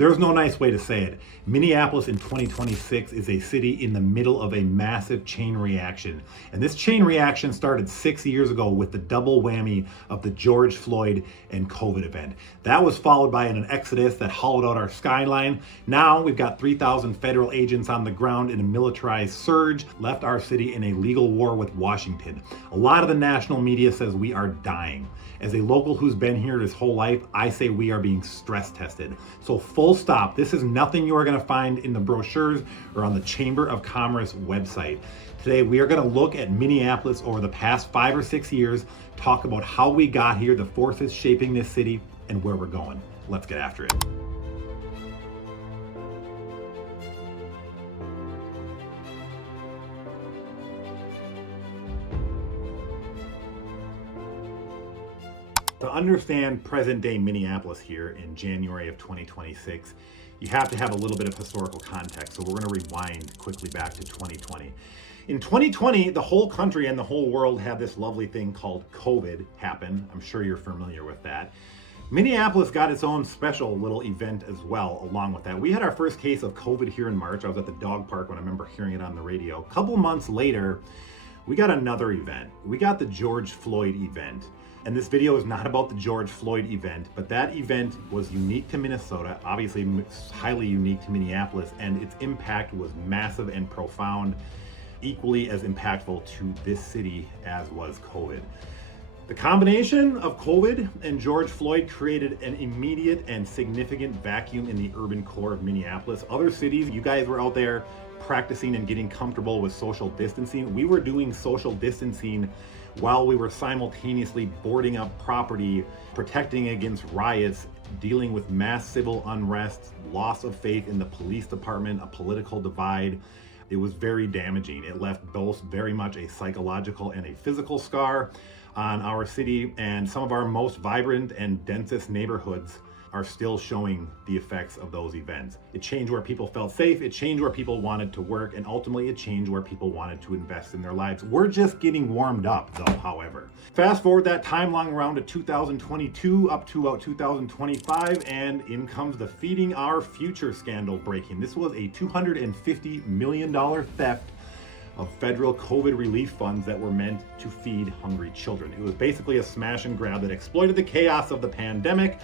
There's no nice way to say it. Minneapolis in 2026 is a city in the middle of a massive chain reaction. And this chain reaction started 6 years ago with the double whammy of the George Floyd and COVID event. That was followed by an exodus that hollowed out our skyline. Now we've got 3,000 federal agents on the ground in a militarized surge, left our city in a legal war with Washington. A lot of the national media says we are dying. As a local who's been here his whole life, I say we are being stress tested. So full stop. This is nothing you are going to find in the brochures or on the Chamber of Commerce website. Today, we are going to look at Minneapolis over the past 5 or 6 years, talk about how we got here, the forces shaping this city, and where we're going. Let's get after it. To understand present-day Minneapolis here in January of 2026, you have to have a little bit of historical context. So we're going to rewind quickly back to 2020. In 2020, the whole country and the whole world had this lovely thing called COVID happen. I'm sure you're familiar with that. Minneapolis got its own special little event as well along with that. We had our first case of COVID here in March. I was at the dog park when I remember hearing it on the radio. A couple months later, we got another event. We got the George Floyd event. And this video is not about the George Floyd event, but that event was unique to Minnesota, obviously highly unique to Minneapolis, and its impact was massive and profound, equally as impactful to this city as was COVID. The combination of COVID and George Floyd created an immediate and significant vacuum in the urban core of Minneapolis. Other cities, you guys were out there practicing and getting comfortable with social distancing. We were doing social distancing while we were simultaneously boarding up property, protecting against riots, dealing with mass civil unrest, loss of faith in the police department, a political divide. It was very damaging. It left both very much a psychological and a physical scar on our city, and some of our most vibrant and densest neighborhoods are still showing the effects of those events. It changed where people felt safe, it changed where people wanted to work, and ultimately it changed where people wanted to invest in their lives. We're just getting warmed up though, however. Fast forward that timeline around to 2022 up to about 2025, and in comes the Feeding Our Future scandal breaking. This was a $250 million theft of federal COVID relief funds that were meant to feed hungry children. It was basically a smash and grab that exploited the chaos of the pandemic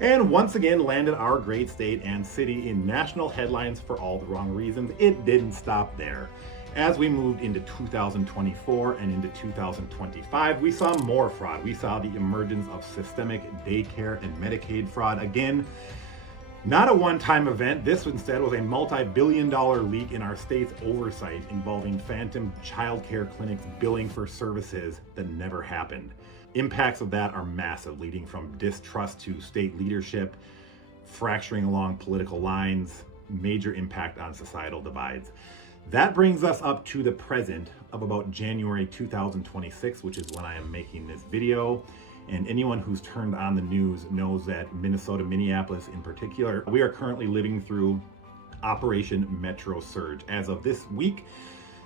and once again landed our great state and city in national headlines for all the wrong reasons. It didn't stop there. As we moved into 2024 and into 2025, we saw more fraud. We saw the emergence of systemic daycare and Medicaid fraud. Again, not a one-time event. This instead was a multi-billion-dollar leak in our state's oversight involving phantom childcare clinics billing for services that never happened. Impacts of that are massive, leading from distrust to state leadership, fracturing along political lines, major impact on societal divides. That brings us up to the present of about January 2026, which is when I am making this video. And anyone who's turned on the news knows that Minneapolis in particular, we are currently living through Operation Metro Surge. As of this week,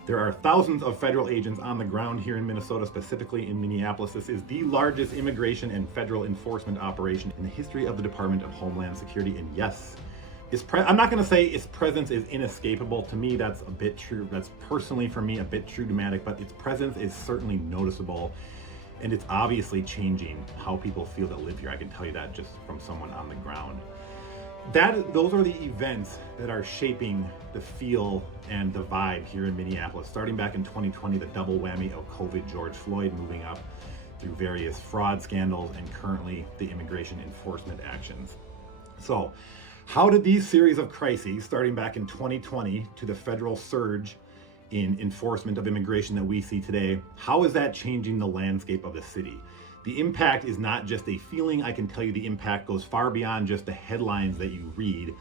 there are thousands of federal agents on the ground here in Minnesota, specifically in Minneapolis. This is the largest immigration and federal enforcement operation in the history of the Department of Homeland Security. And yes, I'm not going to say its presence is inescapable. To me, that's a bit true. That's personally for me a bit too dramatic, but its presence is certainly noticeable. And it's obviously changing how people feel that live here. I can tell you that just from someone on the ground. Those are the events that are shaping the feel and the vibe here in Minneapolis. Starting back in 2020, the double whammy of COVID, George Floyd, moving up through various fraud scandals, and currently the immigration enforcement actions. So, how did these series of crises, starting back in 2020 to the federal surge in enforcement of immigration that we see today, how is that changing the landscape of the city? The impact is not just a feeling. I can tell you the impact goes far beyond just the headlines that you read.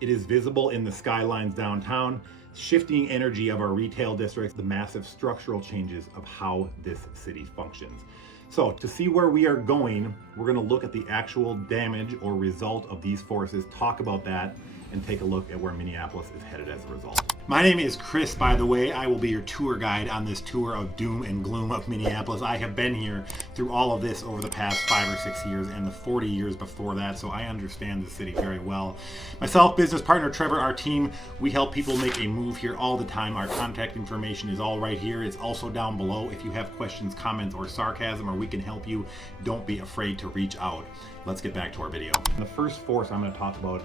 It is visible in the skylines downtown, shifting energy of our retail districts, the massive structural changes of how this city functions. So to see where we are going, we're going to look at the actual damage or result of these forces, talk about that, and take a look at where Minneapolis is headed as a result. My name is Chris, by the way. I will be your tour guide on this tour of doom and gloom of Minneapolis. I have been here through all of this over the past 5 or 6 years and the 40 years before that, so I understand the city very well. Myself, business partner Trevor, our team, we help people make a move here all the time. Our contact information is all right here. It's also down below. If you have questions, comments, or sarcasm, or we can help you, don't be afraid to reach out. Let's get back to our video. The first force I'm going to talk about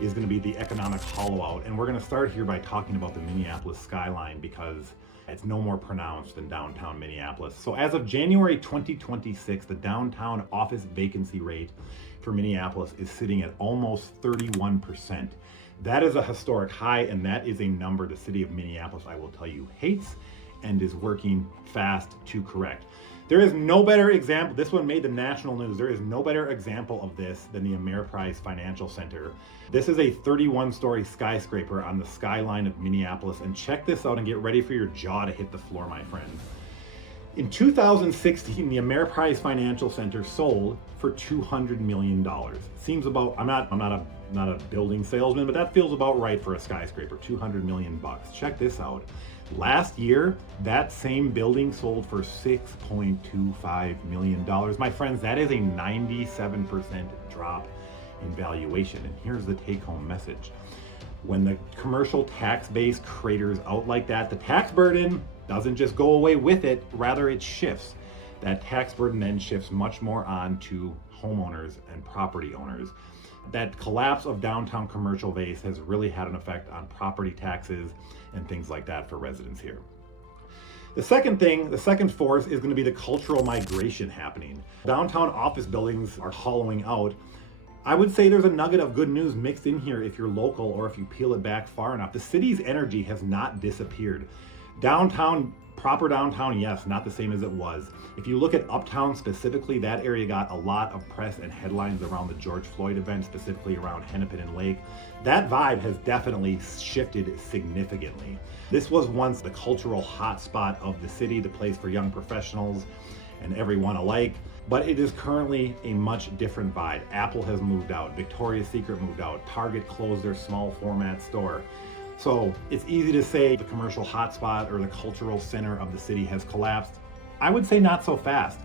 is going to be the economic hollow out, and we're going to start here by talking about the Minneapolis skyline because it's no more pronounced than downtown Minneapolis. So as of January 2026, the downtown office vacancy rate for Minneapolis is sitting at almost 31%. That is a historic high, and that is a number the city of Minneapolis, I will tell you, hates and is working fast to correct. There is no better example, this one made the national news, there is no better example of this than the Ameriprise Financial Center. This is a 31-story skyscraper on the skyline of Minneapolis, and check this out and get ready for your jaw to hit the floor, my friends. In 2016, the Ameriprise Financial Center sold for $200 million. Seems about, I'm not a building salesman, but that feels about right for a skyscraper, 200 million bucks. Check this out. Last year, that same building sold for $6.25 million. My friends, that is a 97% drop in valuation. And here's the take-home message. When the commercial tax base craters out like that, the tax burden doesn't just go away with it, rather it shifts. That tax burden then shifts much more on to homeowners and property owners. That collapse of downtown commercial base has really had an effect on property taxes and things like that for residents here. The second force is going to be the cultural migration happening. Downtown office buildings are hollowing out. I would say there's a nugget of good news mixed in here if you're local or if you peel it back far enough. The city's energy has not disappeared. Downtown, proper downtown, yes, not the same as it was. If you look at Uptown specifically, that area got a lot of press and headlines around the George Floyd event, specifically around Hennepin and Lake. That vibe has definitely shifted significantly. This was once the cultural hotspot of the city, the place for young professionals and everyone alike, but it is currently a much different vibe. Apple has moved out, Victoria's Secret moved out, Target closed their small format store. So it's easy to say the commercial hotspot or the cultural center of the city has collapsed. I would say not so fast.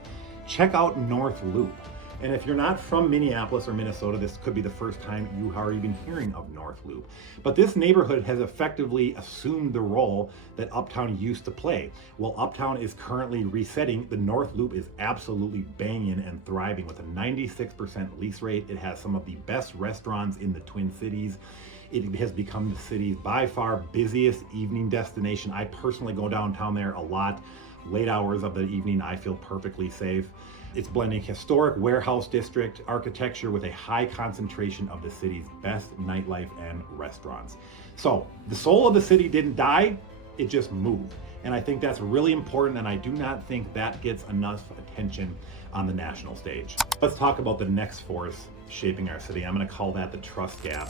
Check out North Loop. And if you're not from Minneapolis or Minnesota, this could be the first time you are even hearing of North Loop. But this neighborhood has effectively assumed the role that Uptown used to play. While Uptown is currently resetting, the North Loop is absolutely banging and thriving with a 96% lease rate. It has some of the best restaurants in the Twin Cities. It has become the city's by far busiest evening destination. I personally go downtown there a lot. Late hours of the evening, I feel perfectly safe. It's blending historic warehouse district architecture with a high concentration of the city's best nightlife and restaurants. So the soul of the city didn't die, it just moved. And I think that's really important, and I do not think that gets enough attention on the national stage. Let's talk about the next force shaping our city. I'm going to call that the trust gap.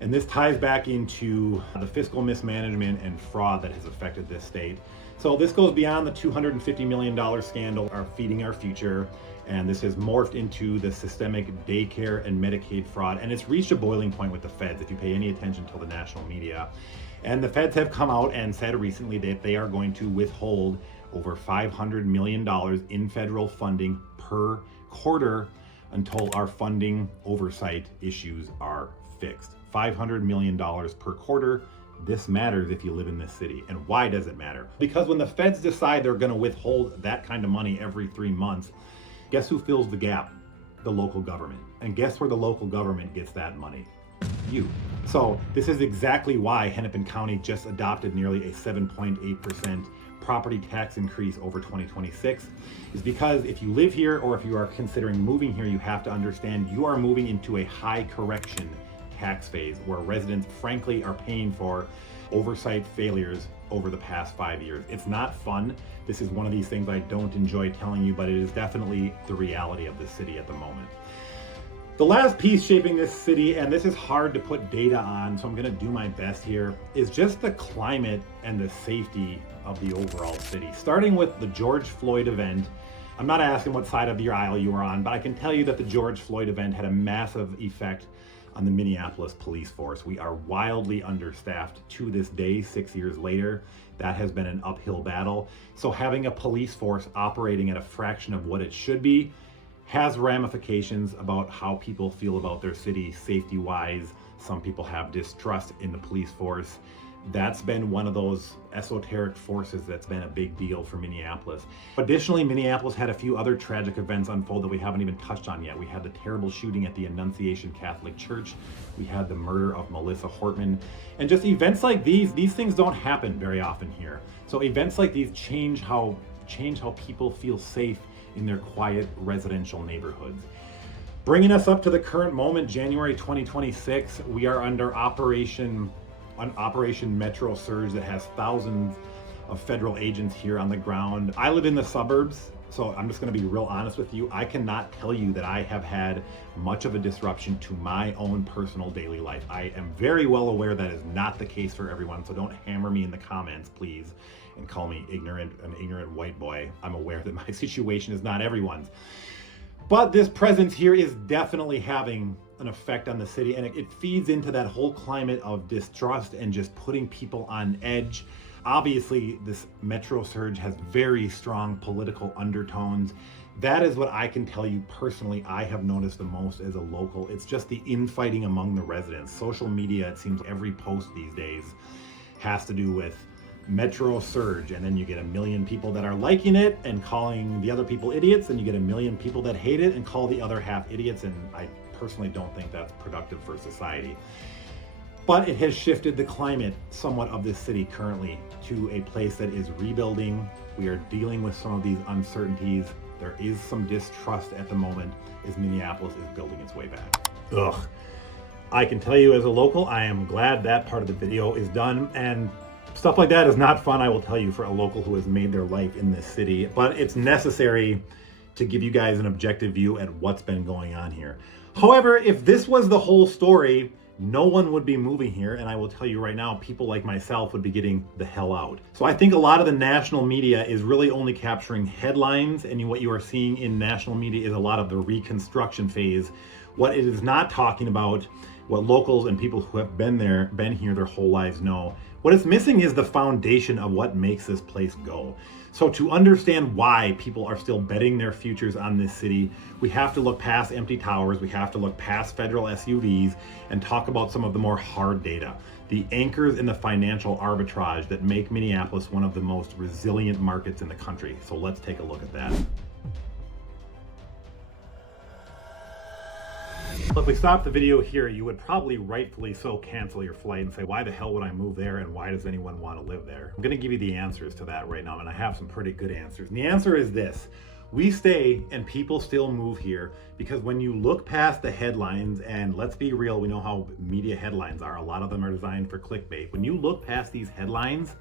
And this ties back into the fiscal mismanagement and fraud that has affected this state. So this goes beyond the $250 million scandal, our feeding our future, and this has morphed into the systemic daycare and Medicaid fraud, and it's reached a boiling point with the feds, if you pay any attention to the national media. And the feds have come out and said recently that they are going to withhold over $500 million in federal funding per quarter until our funding oversight issues are fixed. $500 million per quarter. This matters if you live in this city. And why does it matter? Because when the feds decide they're going to withhold that kind of money every 3 months, guess who fills the gap? The local government. And guess where the local government gets that money? You. So this is exactly why Hennepin County just adopted nearly a 7.8% property tax increase over 2026, is because if you live here or if you are considering moving here, you have to understand you are moving into a high correction tax phase where residents frankly are paying for oversight failures over the past 5 years. It's not fun. This is one of these things I don't enjoy telling you, but it is definitely the reality of the city at the moment. The last piece shaping this city, and this is hard to put data on, so I'm going to do my best here, is just the climate and the safety of the overall city. Starting with the George Floyd event, I'm not asking what side of your aisle you were on, but I can tell you that the George Floyd event had a massive effect on the Minneapolis police force. We are wildly understaffed to this day, 6 years later. That has been an uphill battle. So having a police force operating at a fraction of what it should be has ramifications about how people feel about their city safety-wise. Some people have distrust in the police force. That's been one of those esoteric forces that's been a big deal for Minneapolis. Additionally, Minneapolis had a few other tragic events unfold that we haven't even touched on yet. We had the terrible shooting at the Annunciation Catholic Church. We had the murder of Melissa Hortman. And just events like these things don't happen very often here. So events like these change how people feel safe in their quiet residential neighborhoods. Bringing us up to the current moment, January 2026, we are under Operation Metro Surge that has thousands of federal agents here on the ground. I live in the suburbs, so I'm just going to be real honest with you. I cannot tell you that I have had much of a disruption to my own personal daily life. I am very well aware that is not the case for everyone, so don't hammer me in the comments, please, and call me an ignorant white boy. I'm aware that my situation is not everyone's. But this presence here is definitely having an effect on the city, and it feeds into that whole climate of distrust and just putting people on edge. Obviously, this Metro Surge has very strong political undertones. That is what I can tell you personally I have noticed the most as a local. It's just the infighting among the residents. Social media, it seems every post these days has to do with Metro Surge, and then you get 1 million people that are liking it and calling the other people idiots, and you get 1 million people that hate it and call the other half idiots, and I personally don't think that's productive for society. But it has shifted the climate somewhat of this city currently to a place that is rebuilding. We are dealing with some of these uncertainties. There is some distrust at the moment as Minneapolis is building its way back. Ugh. I can tell you as a local, I am glad that part of the video is done, and stuff like that is not fun, I will tell you, for a local who has made their life in this city, but it's necessary to give you guys an objective view at what's been going on here. However, if this was the whole story, no one would be moving here, and I will tell you right now, people like myself would be getting the hell out. So I think a lot of the national media is really only capturing headlines, and what you are seeing in national media is a lot of the reconstruction phase. What it is not talking about, what locals and people who have been here their whole lives know. What it's missing is the foundation of what makes this place go. So to understand why people are still betting their futures on this city, we have to look past empty towers, we have to look past federal SUVs and talk about some of the more hard data, the anchors in the financial arbitrage that make Minneapolis one of the most resilient markets in the country. So let's take a look at that. If we stop the video here, you would probably rightfully so cancel your flight and say, why the hell would I move there and why does anyone want to live there? I'm going to give you the answers to that right now, and I have some pretty good answers. And the answer is this: we stay and people still move here because when you look past the headlines, and let's be real, we know how media headlines are. A lot of them are designed for clickbait. When you look past these headlines,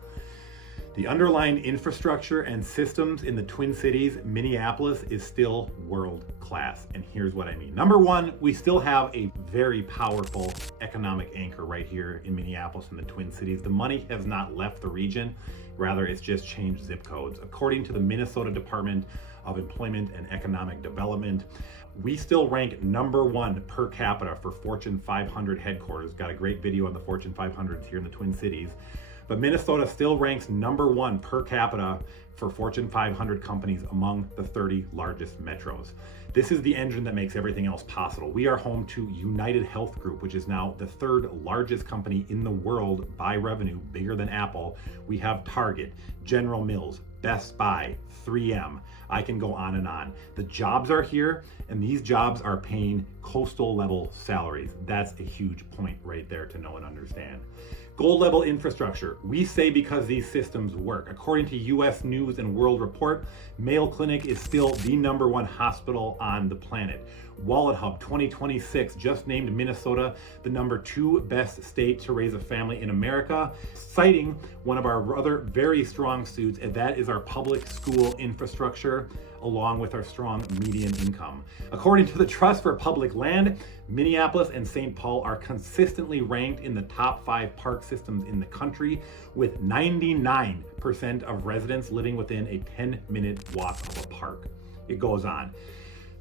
the underlying infrastructure and systems in the Twin Cities, Minneapolis, is still world class. And here's what I mean. Number one, we still have a very powerful economic anchor right here in Minneapolis and the Twin Cities. The money has not left the region. Rather, it's just changed zip codes. According to the Minnesota Department of Employment and Economic Development, we still rank #1 per capita for Fortune 500 headquarters. Got a great video on the Fortune 500s here in the Twin Cities. But Minnesota still ranks #1 per capita for Fortune 500 companies among the 30 largest metros. This is the engine that makes everything else possible. We are home to United Health Group, which is now the 3rd largest company in the world by revenue, bigger than Apple. We have Target, General Mills, Best Buy, 3M. I can go on and on. The jobs are here, and these jobs are paying coastal level salaries. That's a huge point right there to know and understand. Gold level infrastructure. We say because these systems work. According to US News and World Report, Mayo Clinic is still the #1 hospital on the planet. Wallet Hub 2026 just named Minnesota the #2 best state to raise a family in America, citing one of our other very strong suits, and that is our public school infrastructure, along with our strong median income. According to the Trust for Public Land, Minneapolis and St. Paul are consistently ranked in the top 5 park systems in the country, with 99% of residents living within a 10-minute walk of a park. It goes on.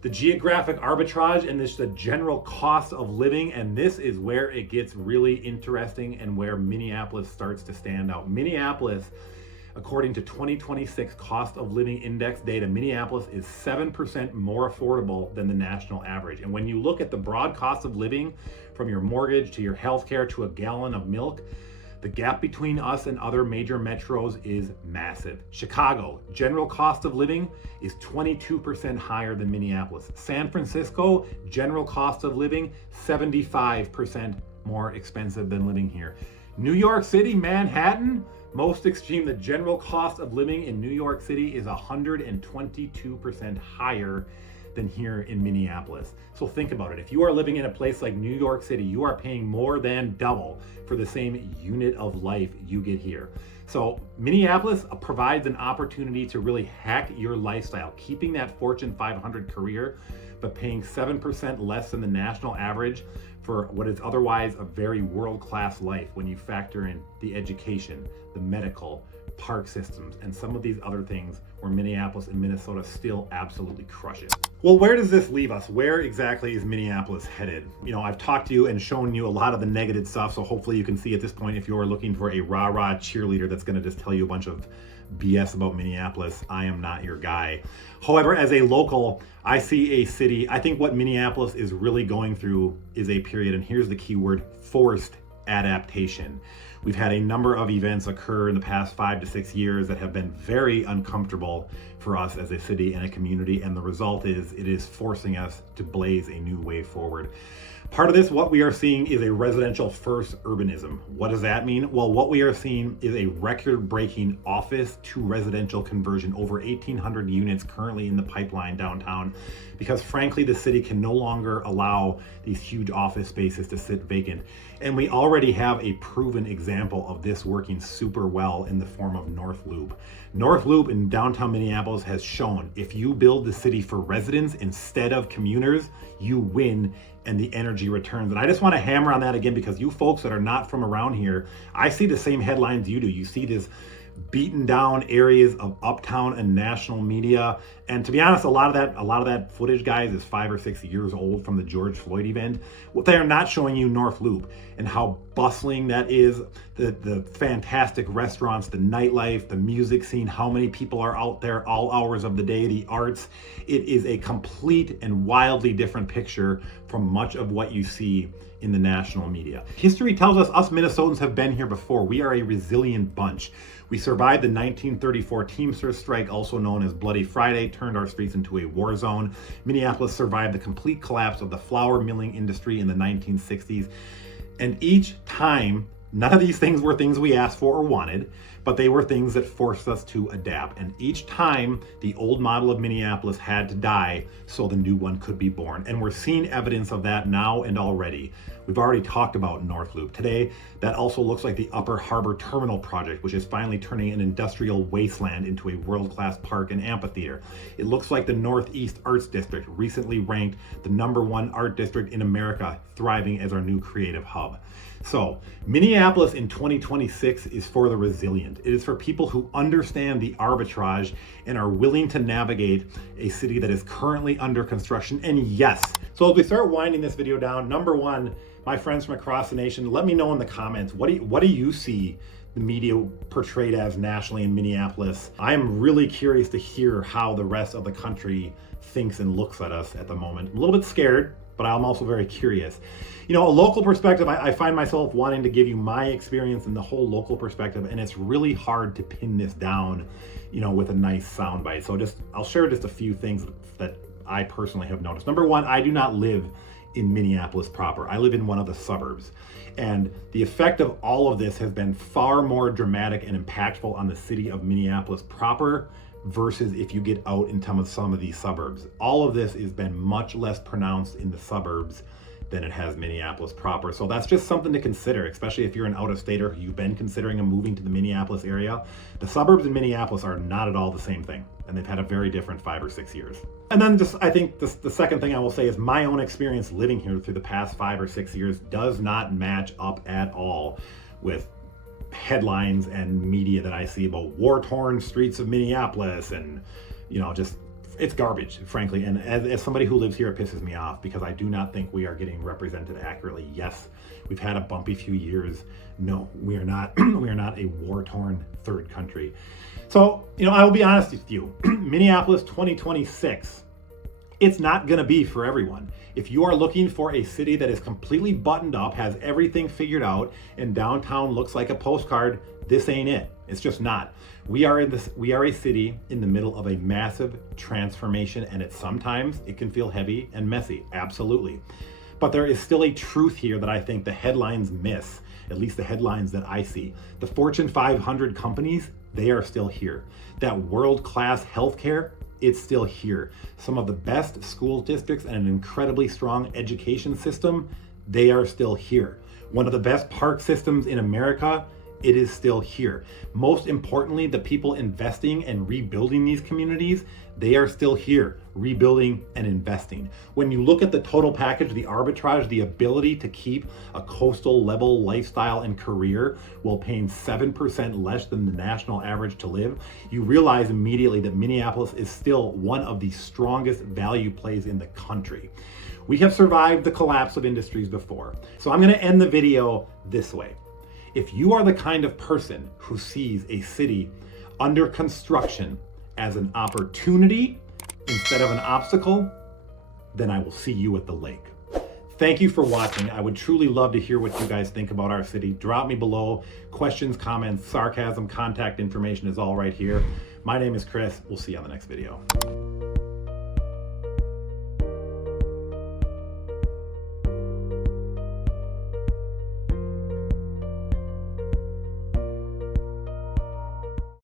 the geographic arbitrage and the general cost of living. And this is where it gets really interesting and where Minneapolis starts to stand out. Minneapolis, according to 2026 cost of living index data, Minneapolis is 7% more affordable than the national average. And when you look at the broad cost of living, from your mortgage to your healthcare to a gallon of milk, the gap between us and other major metros is massive. Chicago, general cost of living is 22% higher than Minneapolis. San Francisco, general cost of living, 75% more expensive than living here. New York City, Manhattan, most extreme, the general cost of living in New York City is 122% higher than here in Minneapolis. So think about it. If you are living in a place like New York City, you are paying more than double for the same unit of life you get here. So Minneapolis provides an opportunity to really hack your lifestyle, keeping that Fortune 500 career, but paying 7% less than the national average for what is otherwise a very world-class life when you factor in the education, the medical, park systems, and some of these other things where Minneapolis and Minnesota still absolutely crush it. Well, where does this leave us? Where exactly is Minneapolis headed? You know, I've talked to you and shown you a lot of the negative stuff, so hopefully you can see at this point, if you're looking for a rah-rah cheerleader that's gonna just tell you a bunch of BS about Minneapolis, I am not your guy. However, as a local, I see a city, I think what Minneapolis is really going through is a period, and here's the key word, forced adaptation. We've had a number of events occur in the past 5 to 6 years that have been very uncomfortable for us as a city and a community, and the result is it is forcing us to blaze a new way forward. Part of this, what we are seeing is a residential first urbanism. What does that mean? Well, what we are seeing is a record-breaking office to residential conversion, over 1,800 units currently in the pipeline downtown, because frankly, the city can no longer allow these huge office spaces to sit vacant. And we already have a proven example of this working super well in the form of North Loop. North Loop in downtown Minneapolis has shown if you build the city for residents instead of commuters, you win and the energy returns. And I just want to hammer on that again, because you folks that are not from around here, I see the same headlines you do. You see this beaten down areas of Uptown and national media. And to be honest, a lot of that footage, guys, is 5 or 6 years old from the George Floyd event. What they are not showing you North Loop and how bustling that is, the fantastic restaurants, the nightlife, the music scene, how many people are out there all hours of the day, the arts. It is a complete and wildly different picture from much of what you see in the national media. History tells us Minnesotans have been here before. We are a resilient bunch. We survived the 1934 Teamsters strike, also known as Bloody Friday, turned our streets into a war zone. Minneapolis survived the complete collapse of the flour milling industry in the 1960s. And each time, none of these things were things we asked for or wanted, but they were things that forced us to adapt. And each time, the old model of Minneapolis had to die so the new one could be born. And we're seeing evidence of that now and already. We've already talked about North Loop. Today, that also looks like the Upper Harbor Terminal project, which is finally turning an industrial wasteland into a world-class park and amphitheater. It looks like the Northeast Arts District, recently ranked the #1 art district in America, thriving as our new creative hub. So, Minneapolis in 2026 is for the resilient. It is for people who understand the arbitrage and are willing to navigate a city that is currently under construction. And yes, so as we start winding this video down, number one, my friends from across the nation, let me know in the comments, what do you see the media portrayed as nationally in Minneapolis? I am really curious to hear how the rest of the country thinks and looks at us at the moment. I'm a little bit scared, but I'm also very curious. You know, a local perspective, I find myself wanting to give you my experience in the whole local perspective, and it's really hard to pin this down, you know, with a nice soundbite. So I'll share just a few things that I personally have noticed. Number one, I do not live in Minneapolis proper. I live in one of the suburbs. And the effect of all of this has been far more dramatic and impactful on the city of Minneapolis proper versus if you get out into some of these suburbs. All of this has been much less pronounced in the suburbs than it has Minneapolis proper. So that's just something to consider, especially if you're an out-of-stater, you've been considering moving to the Minneapolis area. The suburbs in Minneapolis are not at all the same thing, and they've had a very different 5 or 6 years. And then I think the second thing I will say is my own experience living here through the past 5 or 6 years does not match up at all with headlines and media that I see about war-torn streets of Minneapolis and, you know, just it's garbage, frankly. And as somebody who lives here, it pisses me off because I do not think we are getting represented accurately. Yes, we've had a bumpy few years. No, we are not. We are not a war-torn third country. So, I will be honest with you. Minneapolis 2026, it's not going to be for everyone. If you are looking for a city that is completely buttoned up, has everything figured out, and downtown looks like a postcard, this ain't it. It's just not. We are a city in the middle of a massive transformation, and sometimes it can feel heavy and messy. Absolutely. But there is still a truth here that I think the headlines miss, at least the headlines that I see. The Fortune 500 companies, they are still here. That world-class healthcare, it's still here. Some of the best school districts and an incredibly strong education system, they are still here. One of the best park systems in America, it is still here. Most importantly, the people investing and rebuilding these communities, they are still here, rebuilding and investing. When you look at the total package, the arbitrage, the ability to keep a coastal level lifestyle and career while paying 7% less than the national average to live, you realize immediately that Minneapolis is still one of the strongest value plays in the country. We have survived the collapse of industries before. So I'm gonna end the video this way. If you are the kind of person who sees a city under construction as an opportunity instead of an obstacle, then I will see you at the lake. Thank you for watching. I would truly love to hear what you guys think about our city. Drop me below. Questions, comments, sarcasm, contact information is all right here. My name is Chris. We'll see you on the next video.